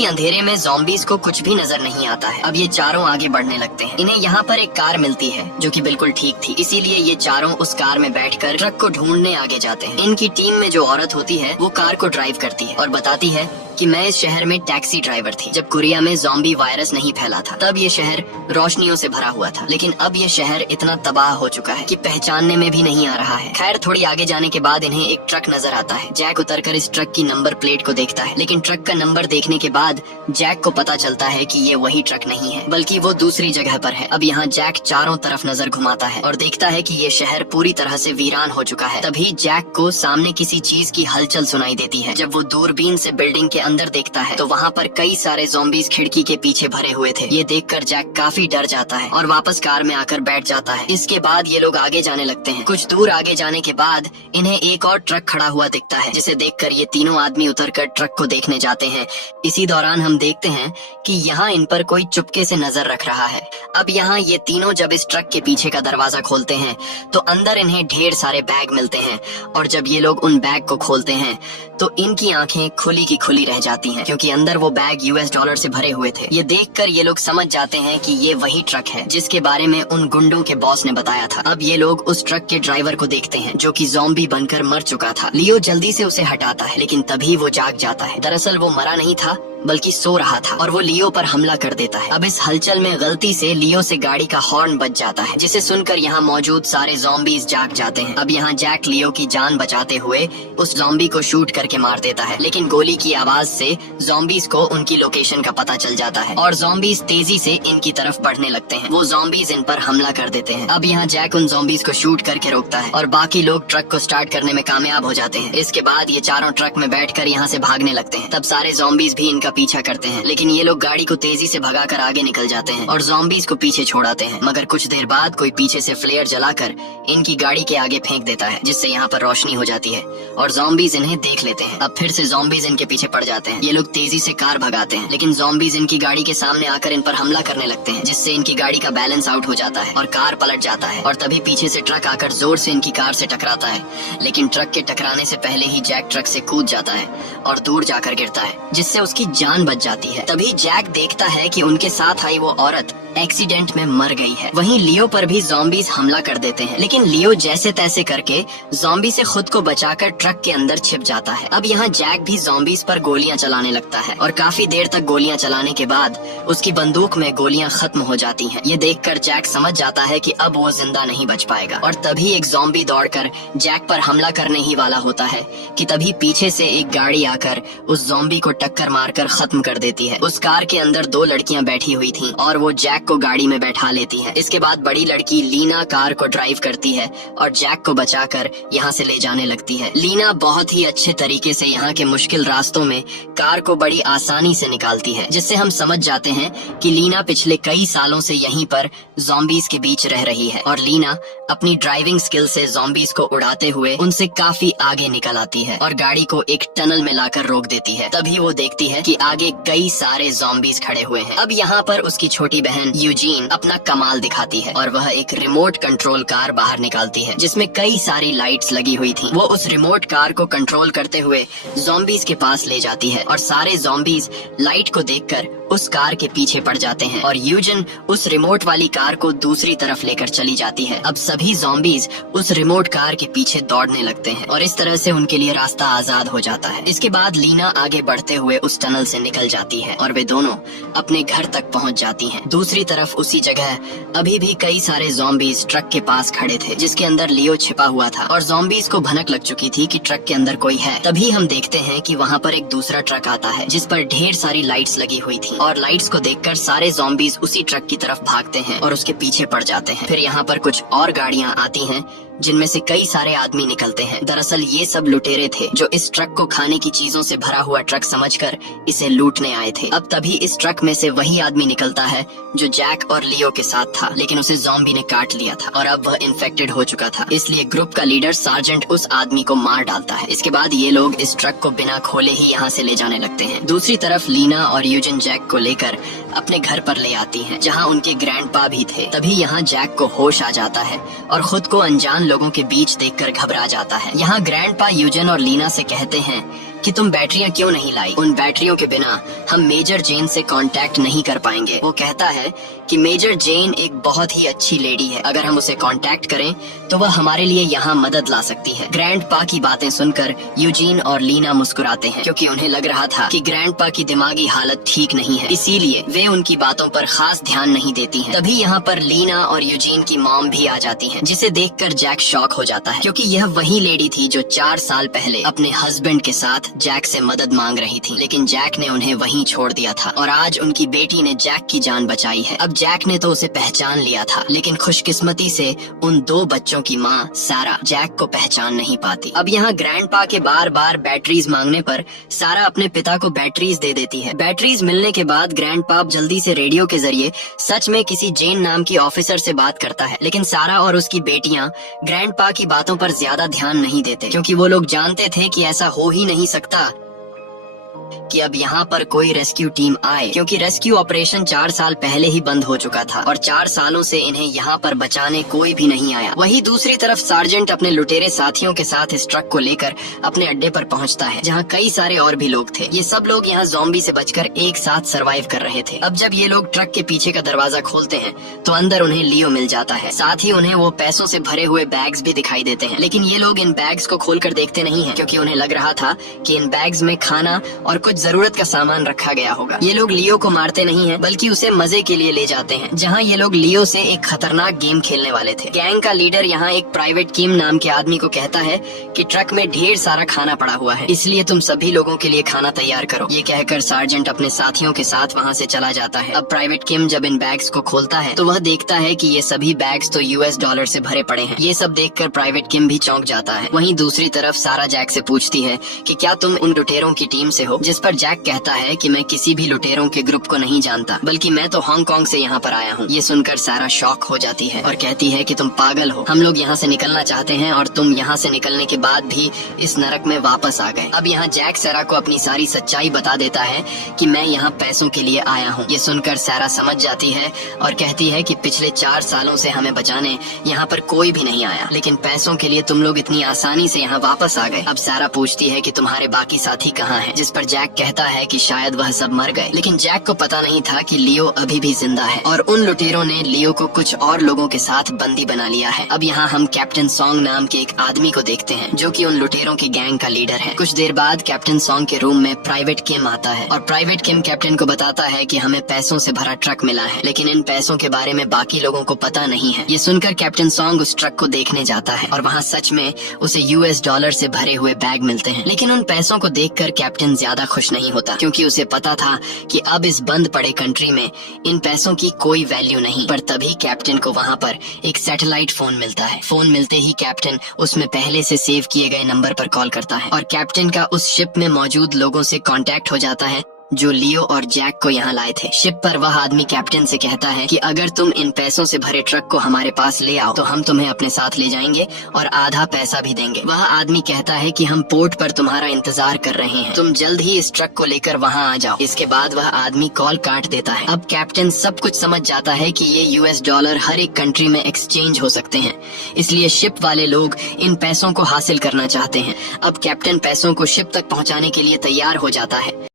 क्योंकि अंधेरे में ज़ॉम्बीज़ को कुछ भी नजर नहीं आता है। अब ये चारों आगे बढ़ने लगते हैं। इन्हें यहाँ पर एक कार मिलती है जो कि बिल्कुल ठीक थी, इसीलिए ये चारों उस कार में बैठकर ट्रक को ढूंढने आगे जाते हैं। इनकी टीम में जो औरत होती है वो कार को ड्राइव करती है और बताती है कि मैं इस शहर में टैक्सी ड्राइवर थी जब कोरिया में ज़ॉम्बी वायरस नहीं फैला था। तब ये शहर रोशनियों से भरा हुआ था, लेकिन अब ये शहर इतना तबाह हो चुका है कि पहचानने में भी नहीं आ रहा है। खैर, थोड़ी आगे जाने के बाद इन्हें एक ट्रक नजर आता है। जैक उतरकर इस ट्रक की नंबर प्लेट को देखता है, लेकिन ट्रक का नंबर देखने के बाद जैक को पता चलता है कि ये वही ट्रक नहीं है, बल्कि वो दूसरी जगह पर है। अब यहाँ जैक चारों तरफ नजर घुमाता है और देखता है कि ये शहर पूरी तरह से वीरान हो चुका है। तभी जैक को सामने किसी चीज की हलचल सुनाई देती है। जब वो दूरबीन से बिल्डिंग के अंदर देखता है तो वहाँ पर कई सारे ज़ॉम्बीज़ खिड़की के पीछे भरे हुए थे। ये देखकर जैक काफी डर जाता है और वापस कार में आकर बैठ जाता है। इसके बाद ये लोग आगे जाने लगते हैं। कुछ दूर आगे जाने के बाद इन्हें एक और ट्रक खड़ा हुआ दिखता है, जिसे देखकर ये तीनों आदमी उतरकर ट्रक को देखने जाते हैं। इसी दौरान हम देखते हैं कि यहाँ इन पर कोई चुपके से नजर रख रहा है। अब यहाँ ये तीनों जब इस ट्रक के पीछे का दरवाजा खोलते हैं तो अंदर इन्हें ढेर सारे बैग मिलते हैं, और जब ये लोग उन बैग को खोलते हैं तो इनकी आंखें खुली की खुली रह जाती हैं, क्योंकि अंदर वो बैग US डॉलर से भरे हुए थे। ये देखकर ये लोग समझ जाते हैं कि ये वही ट्रक है जिसके बारे में उन गुंडों के बॉस ने बताया था। अब ये लोग उस ट्रक के ड्राइवर को देखते हैं जो कि ज़ॉम्बी बनकर मर चुका था। लियो जल्दी से उसे हटाता है, लेकिन तभी वो जाग जाता है। दरअसल वो मरा नहीं था बल्कि सो रहा था और वो लियो पर हमला कर देता है। अब इस हलचल में गलती से लियो से गाड़ी का हॉर्न बज जाता है, जिसे सुनकर यहाँ मौजूद सारे ज़ॉम्बीज़ जाग जाते हैं। अब यहाँ जैक लियो की जान बचाते हुए उस ज़ॉम्बी को शूट करके मार देता है, लेकिन गोली की आवाज से ज़ॉम्बीज़ को उनकी लोकेशन का पता चल जाता है और ज़ॉम्बीज़ तेजी से इनकी तरफ बढ़ने लगते हैं। वो ज़ॉम्बीज़ इन पर हमला कर देते हैं। अब यहाँ जैक उन ज़ॉम्बीज़ को शूट करके रोकता है और बाकी लोग ट्रक को स्टार्ट करने में कामयाब हो जाते हैं। इसके बाद ये चारों ट्रक में बैठकर यहाँ से भागने लगते हैं। तब सारे ज़ॉम्बीज़ भी इनका पीछा करते हैं, लेकिन ये लोग गाड़ी को तेजी से भगाकर आगे निकल जाते हैं और ज़ॉम्बीज़ को पीछे छोड़ाते हैं। मगर कुछ देर बाद कोई पीछे से फ्लेयर जलाकर इनकी गाड़ी के आगे फेंक देता है, जिससे यहाँ पर रोशनी हो जाती है और ज़ॉम्बीज़ इन्हें देख लेते हैं। अब फिर से ज़ॉम्बीज़ इनके पीछे पड़ जाते हैं। ये लोग तेजी से कार भगाते हैं, लेकिन ज़ॉम्बीज़ इनकी गाड़ी के सामने आकर इन पर हमला करने लगते हैं, जिससे इनकी गाड़ी का बैलेंस आउट हो जाता है और कार पलट जाता है। और तभी पीछे से ट्रक आकर जोर से इनकी कार से टकराता है, लेकिन ट्रक के टकराने से पहले ही जैक ट्रक से कूद जाता है और दूर जाकर गिरता है, जिससे उसकी जान बच जाती है। तभी जैक देखता है कि उनके साथ आई वो औरत एक्सीडेंट में मर गई है। वहीं लियो पर भी ज़ॉम्बीज़ हमला कर देते हैं, लेकिन लियो जैसे तैसे करके ज़ॉम्बी से खुद को बचाकर ट्रक के अंदर छिप जाता है। अब यहाँ जैक भी ज़ॉम्बीज़ पर गोलियां चलाने लगता है और काफी देर तक गोलियां चलाने के बाद उसकी बंदूक में गोलियां खत्म हो जाती हैं। ये देखकर जैक समझ जाता है कि अब वो जिंदा नहीं बच पाएगा और तभी एक ज़ॉम्बी दौड़कर जैक पर हमला करने ही वाला होता है कि तभी पीछे से एक गाड़ी आकर उस ज़ॉम्बी को टक्कर मारकर खत्म कर देती है। उस कार के अंदर 2 लड़कियां बैठी हुई थीं और वो जैक को गाड़ी में बैठा लेती है। इसके बाद बड़ी लड़की लीना कार को ड्राइव करती है और जैक को बचाकर यहाँ से ले जाने लगती है। लीना बहुत ही अच्छे तरीके से यहाँ के मुश्किल रास्तों में कार को बड़ी आसानी से निकालती है, जिससे हम समझ जाते हैं कि लीना पिछले कई सालों से यहीं पर ज़ॉम्बीज़ के बीच रह रही है और लीना अपनी ड्राइविंग स्किल से ज़ॉम्बीज़ को उड़ाते हुए उनसे काफी आगे निकल आती है और गाड़ी को एक टनल में लाकर रोक देती है। तभी वो देखती है कि आगे कई सारे ज़ॉम्बीज़ खड़े हुए हैं। अब यहाँ पर उसकी छोटी बहन यूजीन अपना कमाल दिखाती है और वह एक रिमोट कंट्रोल कार बाहर निकालती है, जिसमें कई सारी लाइट्स लगी हुई थी। वो उस रिमोट कार को कंट्रोल करते हुए ज़ॉम्बीज़ के पास ले जाती है और सारे ज़ॉम्बीज़ लाइट को देखकर उस कार के पीछे पड़ जाते हैं और यूजिन उस रिमोट वाली कार को दूसरी तरफ लेकर चली जाती है। अब सभी ज़ॉम्बीज़ उस रिमोट कार के पीछे दौड़ने लगते हैं और इस तरह से उनके लिए रास्ता आजाद हो जाता है। इसके बाद लीना आगे बढ़ते हुए उस टनल से निकल जाती है और वे दोनों अपने घर तक पहुंच जाती हैं। दूसरी तरफ उसी जगह अभी भी कई सारे ज़ॉम्बीज़ ट्रक के पास खड़े थे, जिसके अंदर लियो छिपा हुआ था और ज़ॉम्बीज़ को भनक लग चुकी थी कि ट्रक के अंदर कोई है। तभी हम देखते हैं कि वहाँ पर एक दूसरा ट्रक आता है, जिस पर ढेर सारी लाइट्स लगी हुई थी और लाइट्स को देखकर सारे ज़ॉम्बीज़ उसी ट्रक की तरफ भागते हैं और उसके पीछे पड़ जाते हैं। फिर यहाँ पर कुछ और गाड़ियाँ आती हैं, जिनमें से कई सारे आदमी निकलते हैं। दरअसल ये सब लुटेरे थे जो इस ट्रक को खाने की चीजों से भरा हुआ ट्रक समझकर इसे लूटने आए थे। अब तभी इस ट्रक में से वही आदमी निकलता है जो जैक और लियो के साथ था, लेकिन उसे ज़ॉम्बी ने काट लिया था और अब वह इन्फेक्टेड हो चुका था। इसलिए ग्रुप का लीडर सार्जेंट उस आदमी को मार डालता है। इसके बाद ये लोग इस ट्रक को बिना खोले ही यहाँ से ले जाने लगते हैं। दूसरी तरफ लीना और यूजिन जैक को लेकर अपने घर पर ले आती हैं, जहाँ उनके ग्रैंडपा भी थे। तभी यहाँ जैक को होश आ जाता है और खुद को अनजान लोगों के बीच देखकर घबरा जाता है। यहाँ ग्रैंडपा यूजिन और लीना से कहते हैं कि तुम बैटरियां क्यों नहीं लाई। उन बैटरियों के बिना हम मेजर जेन से कांटेक्ट नहीं कर पाएंगे। वो कहता है कि मेजर जेन एक बहुत ही अच्छी लेडी है, अगर हम उसे कांटेक्ट करें तो वह हमारे लिए यहाँ मदद ला सकती है। ग्रैंडपा की बातें सुनकर यूजीन और लीना मुस्कुराते हैं, क्योंकि उन्हें लग रहा था कि ग्रैंडपा की दिमागी हालत ठीक नहीं है, इसीलिए वे उनकी बातों पर खास ध्यान नहीं देती हैं। तभी यहाँ पर लीना और यूजीन की मॉम भी आ जाती है, जिसे देखकर जैक शॉक हो जाता है, क्योंकि यह वही लेडी थी जो 4 साल पहले अपने हस्बैंड के साथ जैक से मदद मांग रही थी, लेकिन जैक ने उन्हें वहीं छोड़ दिया था और आज उनकी बेटी ने जैक की जान बचाई है। अब जैक ने तो उसे पहचान लिया था, लेकिन खुशकिस्मती से उन 2 बच्चों की माँ सारा जैक को पहचान नहीं पाती। अब यहाँ ग्रैंडपा के बार बार बैटरीज मांगने पर सारा अपने पिता को बैटरीज दे देती है। बैटरीज मिलने के बाद ग्रैंडपा जल्दी से रेडियो के जरिए सच में किसी जेन नाम की ऑफिसर से बात करता है, लेकिन सारा और उसकी बेटियां ग्रैंडपा की बातों पर ज्यादा ध्यान नहीं देते, क्योंकि वो लोग जानते थे कि ऐसा हो ही नहीं सकता कि अब यहाँ पर कोई रेस्क्यू टीम आए, क्योंकि रेस्क्यू ऑपरेशन 4 साल पहले ही बंद हो चुका था और 4 सालों से इन्हें यहाँ पर बचाने कोई भी नहीं आया। वहीं दूसरी तरफ सार्जेंट अपने लुटेरे साथियों के साथ इस ट्रक को लेकर अपने अड्डे पर पहुँचता है, जहाँ कई सारे और भी लोग थे। ये सब लोग यहाँ ज़ॉम्बी से बचकर एक साथ सर्वाइव कर रहे थे। अब जब ये लोग ट्रक के पीछे का दरवाजा खोलते हैं तो अंदर उन्हें लियो मिल जाता है, साथ ही उन्हें वो पैसों से भरे हुए बैग्स भी दिखाई देते हैं। लेकिन ये लोग इन बैग्स को खोलकर देखते नहीं है, क्योंकि उन्हें लग रहा था कि इन बैग्स में खाना और कुछ जरूरत का सामान रखा गया होगा। ये लोग लियो को मारते नहीं हैं, बल्कि उसे मजे के लिए ले जाते हैं, जहां ये लोग लियो से एक खतरनाक गेम खेलने वाले थे। गैंग का लीडर यहाँ एक प्राइवेट किम नाम के आदमी को कहता है कि ट्रक में ढेर सारा खाना पड़ा हुआ है, इसलिए तुम सभी लोगों के लिए खाना तैयार करो। ये कहकर सार्जेंट अपने साथियों के साथ वहाँ से चला जाता है। अब प्राइवेट किम जब इन बैग्स को खोलता है तो वह देखता है कि ये सभी बैग्स तो $US से भरे पड़े हैं। ये सब देखकर प्राइवेट किम भी चौंक जाता है। वहीं दूसरी तरफ सारा जैक से पूछती है कि क्या तुम उन लुटेरों की टीम से हो, जिस पर जैक कहता है कि मैं किसी भी लुटेरों के ग्रुप को नहीं जानता, बल्कि मैं तो हांगकांग से यहाँ पर आया हूँ। ये सुनकर सारा शॉक हो जाती है और कहती है कि तुम पागल हो, हम लोग यहाँ से निकलना चाहते हैं और तुम यहाँ से निकलने के बाद भी इस नरक में वापस आ गए। अब यहाँ जैक सारा को अपनी सारी सच्चाई बता देता है कि मैं यहाँ पैसों के लिए आया हूँ। ये सुनकर सारा समझ जाती है और कहती है कि पिछले 4 सालों से हमें बचाने यहाँ पर कोई भी नहीं आया, लेकिन पैसों के लिए तुम लोग इतनी आसानी से यहाँ वापस आ गए। अब सारा पूछती है कि तुम्हारे बाकी साथी कहाँ हैं, जिस पर जैक कहता है कि शायद वह सब मर गए। लेकिन जैक को पता नहीं था कि लियो अभी भी जिंदा है और उन लुटेरों ने लियो को कुछ और लोगों के साथ बंदी बना लिया है। अब यहाँ हम कैप्टन सॉन्ग नाम के एक आदमी को देखते हैं, जो कि उन लुटेरों की गैंग का लीडर है। कुछ देर बाद कैप्टन सॉन्ग के रूम में प्राइवेट किम आता है और प्राइवेट किम कैप्टन को बताता है कि हमें पैसों से भरा ट्रक मिला है, लेकिन इन पैसों के बारे में बाकी लोगों को पता नहीं है। ये सुनकर कैप्टन सॉन्ग उस ट्रक को देखने जाता है और वहाँ सच में उसे $US से भरे हुए बैग मिलते हैं। लेकिन उन पैसों को देखकर कैप्टन ज्यादा खुश नहीं होता, क्योंकि उसे पता था कि अब इस बंद पड़े कंट्री में इन पैसों की कोई वैल्यू नहीं। पर तभी कैप्टन को वहाँ पर एक सैटेलाइट फोन मिलता है। फोन मिलते ही कैप्टन उसमें पहले से सेव किए गए नंबर पर कॉल करता है और कैप्टन का उस शिप में मौजूद लोगों से कांटेक्ट हो जाता है जो लियो और जैक को यहाँ लाए थे। शिप पर वह आदमी कैप्टन से कहता है कि अगर तुम इन पैसों से भरे ट्रक को हमारे पास ले आओ तो हम तुम्हें अपने साथ ले जाएंगे और आधा पैसा भी देंगे। वह आदमी कहता है कि हम पोर्ट पर तुम्हारा इंतजार कर रहे हैं, तुम जल्द ही इस ट्रक को लेकर वहाँ आ जाओ। इसके बाद वह आदमी कॉल काट देता है। अब कैप्टन सब कुछ समझ जाता है कि ये $US हर एक कंट्री में एक्सचेंज हो सकते हैं, इसलिए शिप वाले लोग इन पैसों को हासिल करना चाहते हैं। अब कैप्टन पैसों को शिप तक पहुँचाने के लिए तैयार हो जाता है।